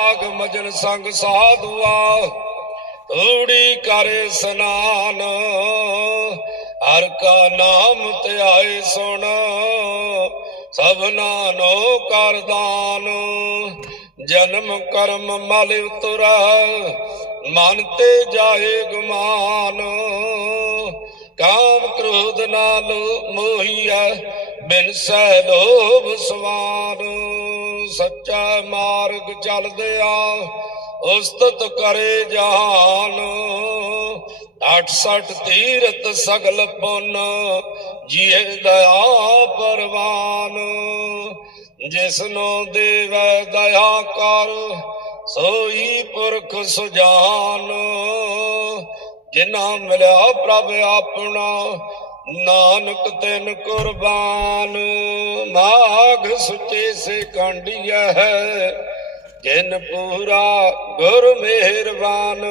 ਆਗ ਮਜਨ ਸੰਗ ਸਾਧੂਆ ਊੜੀ ਕਰੇ ਸਨਾਨ। ਹਰ ਕਾ ਨਾਮ ਧਿਆਏ ਸੁਣ, ਸਭਨਾ ਨੋ ਕਰਦਾਨ ਜਨਮ ਕਰਮ ਮਲ ਉਤਰਾ, ਮਨ ਤੇ ਜਾਏ ਗੁਮਾਨ। ਕਾਮ ਕ੍ਰੋਧ ਨਾਲ ਮੋਹੀਐ, ਬਿਨ ਸਹਿ ਲੋਭ ਸਵਾਨ। ਸੱਚਾ ਮਾਰਗ ਚੱਲਦਿਆ ਉਸਤਤ ਕਰੇ ਜਹਾਨ। 68 ਤੀਰਤ ਸਗਲ ਪੁੰਨ, ਜੀਏ ਦਇਆ ਪਰਵਾਨ। ਜਿਸਨੋ ਦੇਵੈ ਦਇਆ ਕਰ, ਸੋਈ ਪੁਰਖ ਸੁਜਾਨ। ਜਿਨਾ ਮਿਲਿਆ ਪ੍ਰਭ ਆਪਣਾ, ਨਾਨਕ ਤੈਨ ਕੁਰਬਾਨ। ਮਾਗ ਸੁਚੇ ਸੇ ਕਾਂਡੀਐ ਜਿਨ ਪੂਰਾ ਗੁਰ ਮਿਹਰਬਾਨ